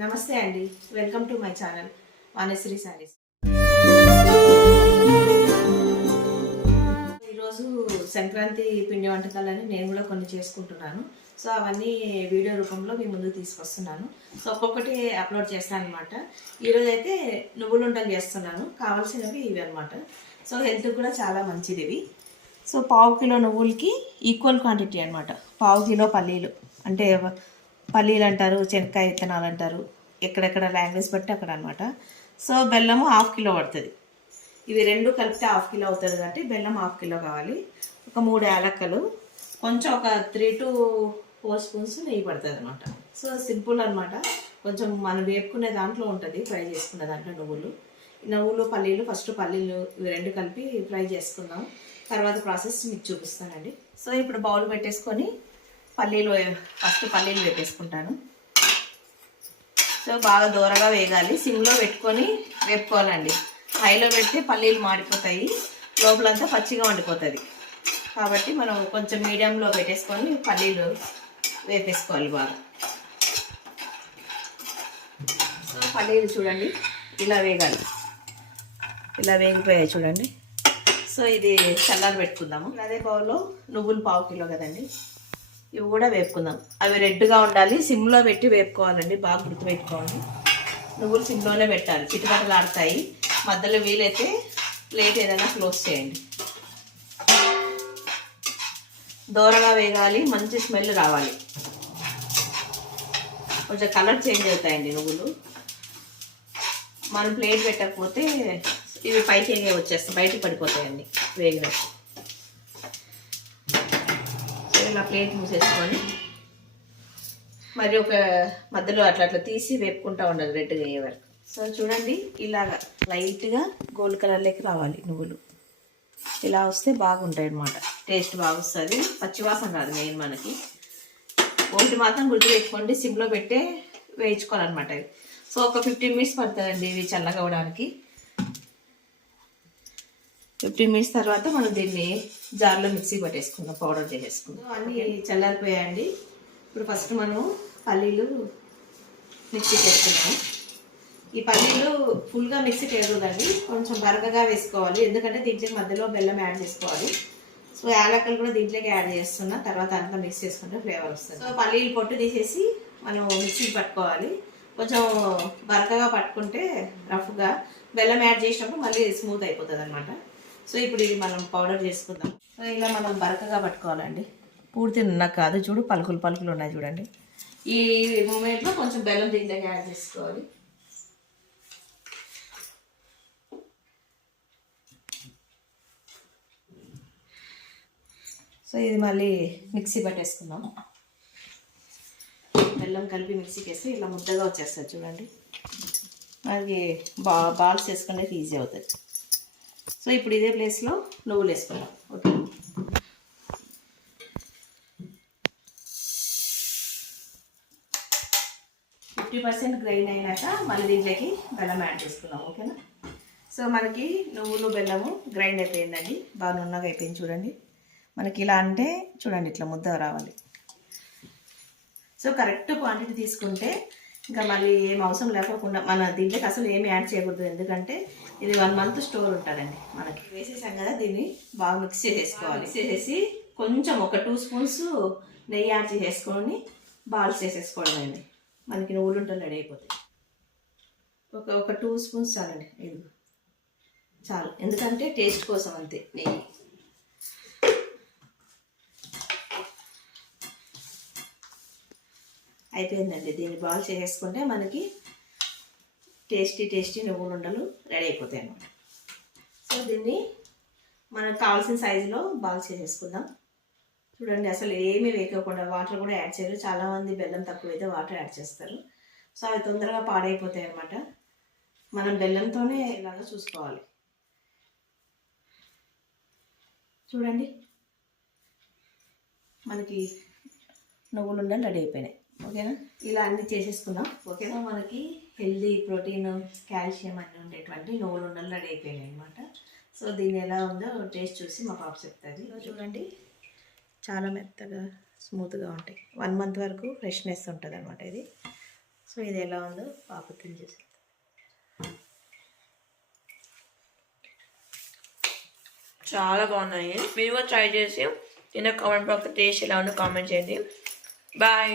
నమస్తే అండి, welcome to my channel Vanisri saris. ఈరోజు సంక్రాంతి పిండి వంటకాలని నేను కూడా కొన్ని చేసుకుంటున్నాను. సో అవన్నీ వీడియో రూపంలో మీ ముందుకు తీసుకొస్తున్నాను. సో ఒక్కొక్కటి అప్లోడ్ చేస్తాను అనమాట. ఈరోజు అయితే నువ్వులు ఉండలు చేస్తున్నాను. కావాల్సినవి ఇవి అనమాట. సో హెల్త్కి కూడా చాలా మంచిది ఇవి. సో పావు కిలో నువ్వులకి ఈక్వల్ క్వాంటిటీ అనమాట. పావు కిలో పల్లీలు, అంటే పల్లీలు అంటారు, శనక్కాయ విత్తనాలు అంటారు, ఎక్కడెక్కడ లాంగ్వేజ్ బట్టి అక్కడ అనమాట. సో బెల్లము 1/2 కిలో పడుతుంది. ఇవి రెండు కలిపితే 1/2 కిలో అవుతుంది కాబట్టి బెల్లం 1/2 కిలో కావాలి. ఒక 3 యాలక్కలు, కొంచెం ఒక 3 to 4 స్పూన్స్ నెయ్యి పడుతుంది అనమాట. సో సింపుల్ అనమాట. కొంచెం మనం వేపుకునే దాంట్లో ఉంటుంది, ఫ్రై చేసుకునే దాంట్లో నువ్వులు పల్లీలు. ఫస్ట్ పల్లీలు ఇవి రెండు కలిపి ఫ్రై చేసుకుందాం, తర్వాత ప్రాసెస్ మీకు చూపిస్తానండి. సో ఇప్పుడు బౌల్ పెట్టేసుకొని ఫస్ట్ పల్లీలు వేపేసుకుంటాను. సో బాగా దూరగా వేగాలి, సిమ్లో పెట్టుకొని వేపుకోవాలండి. హైలో పెడితే పల్లీలు మాడిపోతాయి, లోపలంతా పచ్చిగా వండిపోతుంది. కాబట్టి మనం కొంచెం మీడియంలో పెట్టేసుకొని పల్లీలు వేపేసుకోవాలి బాగా. సో పల్లీలు చూడండి ఇలా వేగాలి, ఇలా వేగిపోయాయి చూడండి. సో ఇది చల్లారి పెట్టుకుందాము. అదే బౌల్లో నువ్వులు 1/2 కిలో కదండి, ఇవి కూడా వేపుకుందాం. అవి రెడ్గా ఉండాలి, సిమ్లో పెట్టి వేపుకోవాలండి. బాగా గుర్తుపెట్టుకోండి, నువ్వులు సిమ్లోనే పెట్టాలి, చిటిపటలు ఆడతాయి. మధ్యలో వీలైతే ప్లేట్ ఏదైనా క్లోజ్ చేయండి. దూరగా వేగాలి, మంచి స్మెల్ రావాలి. కొంచెం కలర్ చేంజ్ అవుతాయండి నువ్వులు. మనం ప్లేట్ పెట్టకపోతే ఇవి పైకి వచ్చేస్తాయి, బయటకు పడిపోతాయండి వేగినట్టు. ఇలా ప్లేట్ మూసేసుకొని మరి ఒక మధ్యలో అట్లా తీసి వేపుకుంటూ ఉండాలి రెడ్గా అయ్యే వరకు. సో చూడండి ఇలాగా లైట్గా గోల్డ్ కలర్లోకి రావాలి నువ్వులు. ఇలా వస్తే బాగుంటాయి అన్నమాట, టేస్ట్ బాగా వస్తుంది, పచ్చివాసన రాదు. మెయిన్ మనకి ఒకటి మాత్రం గుర్తుపెట్టుకోండి, సిమ్లో పెట్టే వేయించుకోవాలన్నమాట ఇవి. సో ఒక 15 మినిట్స్ పడుతుందండి ఇవి చల్లగా అవ్వడానికి. 15 మినిట్స్ తర్వాత మనం దీన్ని జార్లో మిక్సీ పట్టేసుకుందాం, పౌడర్ చేసేసుకుందాం. అన్నీ చల్లారిపోయాయండి. ఇప్పుడు ఫస్ట్ మనం పల్లీలు మిక్సీ చేసుకున్నాము. ఈ పల్లీలు ఫుల్గా మిక్సీ చేయకూడదండి, కొంచెం బరకగా వేసుకోవాలి, ఎందుకంటే దీంట్లోకి మధ్యలో బెల్లం యాడ్ చేసుకోవాలి. సో యాలక్కలు కూడా దీంట్లోకి యాడ్ చేస్తున్నా, తర్వాత అంతా మిక్స్ చేసుకుంటే ఫ్లేవర్ వస్తుంది. సో పల్లీలు పొట్టు తీసేసి మనం మిక్సీకి పట్టుకోవాలి. కొంచెం బరకగా పట్టుకుంటే రఫ్గా, బెల్లం యాడ్ చేసినప్పుడు మళ్ళీ స్మూత్ అయిపోతుంది అనమాట. సో ఇప్పుడు ఇది మనం పౌడర్ చేసుకుందాం. సో ఇలా మనం బరకగా పట్టుకోవాలండి, పూర్తి నాకు కాదు. చూడు పలుకులు ఉన్నాయి చూడండి. ఈ మూమెంట్లో కొంచెం బెల్లం దీంట్లోకి యాడ్ చేసుకోవాలి. సో ఇది మళ్ళీ మిక్సీ పట్టేసుకుందాం. బెల్లం కలిపి మిక్సీకి వేస్తే ఇలా ముద్దగా వచ్చేస్తుంది చూడండి. మనకి బాల్స్ వేసుకునే ఈజీ అవుతుంది. సో ఇప్పుడు ఇదే ప్లేస్లో నువ్వులు వేసుకుందాం. ఓకే, 50% గ్రైండ్ అయినాక మళ్ళీ దీంట్లోకి బెల్లం యాడ్ చేసుకుందాం. ఓకేనా. సో మనకి నువ్వులు బెల్లము గ్రైండ్ అయిపోయిందండి, బాగా నున్నగా అయిపోయింది చూడండి. మనకి ఇలా అంటే చూడండి ఇట్లా ముద్ద రావాలి. సో కరెక్ట్ క్వాంటిటీ తీసుకుంటే ఇంకా మళ్ళీ ఏం అవసరం లేకుండా మన దీంట్లోకి అసలు ఏమి యాడ్ చేయకూడదు, ఎందుకంటే ఇది 1 మంత్ స్టోర్ ఉంటుందండి. మనకి వేసేసాం కదా, దీన్ని బాగా మిక్స్ చేసేసుకోవాలి. మిక్స్ చేసేసి కొంచెం ఒక 2 స్పూన్స్ నెయ్యి యాడ్ చేసేసుకొని బాల్స్ చేసేసుకోవడం అండి. మనకి నువ్వులు ఉంటలు రెడీ అయిపోతాయి. ఒక 2 స్పూన్స్ చాలండి, ఇది చాలు, ఎందుకంటే టేస్ట్ కోసం అంతే. నెయ్యి అయిపోయిందండి. దీన్ని బాల్ చేసేసుకుంటే మనకి టేస్టీ నువ్వులు ఉండలు రెడీ అయిపోతాయి అన్నమాట. సో దీన్ని మనకు కావాల్సిన సైజులో బాల్స్ చేసేసుకుందాం. చూడండి అసలు ఏమీ వేయకుండా, వాటర్ కూడా యాడ్ చేయరు. చాలామంది బెల్లం తక్కువైతే వాటర్ యాడ్ చేస్తారు. సో అవి తొందరగా పాడైపోతాయి అన్నమాట. మనం బెల్లంతోనే ఇలాగా చూసుకోవాలి. చూడండి మనకి నువ్వులు ఉండలు రెడీ అయిపోయినాయి. ఓకేనా, ఇలా అన్నీ చేసేసుకున్నాం. ఓకేనా, మనకి హెల్దీ, ప్రోటీన్, కాల్షియం అన్నీ ఉండేటువంటి నువ్వులు ఉండలు రెడీ అయిపోయినాయి అనమాట. సో దీన్ని ఎలా ఉందో టేస్ట్ చూసి మా పాప చెప్తుంది. చూడండి చాలా మెత్తగా స్మూత్గా ఉంటాయి. 1 మంత్ వరకు ఫ్రెష్నెస్ ఉంటుంది అనమాట ఇది. సో ఇది ఎలా ఉందో పాప తిని చూసి చాలా బాగున్నాయి. మీరు కూడా ట్రై చేసి కింద కామెంట్ బాక్స్ టేస్ట్ ఎలా ఉందో కామెంట్ చేయండి. బాయ్.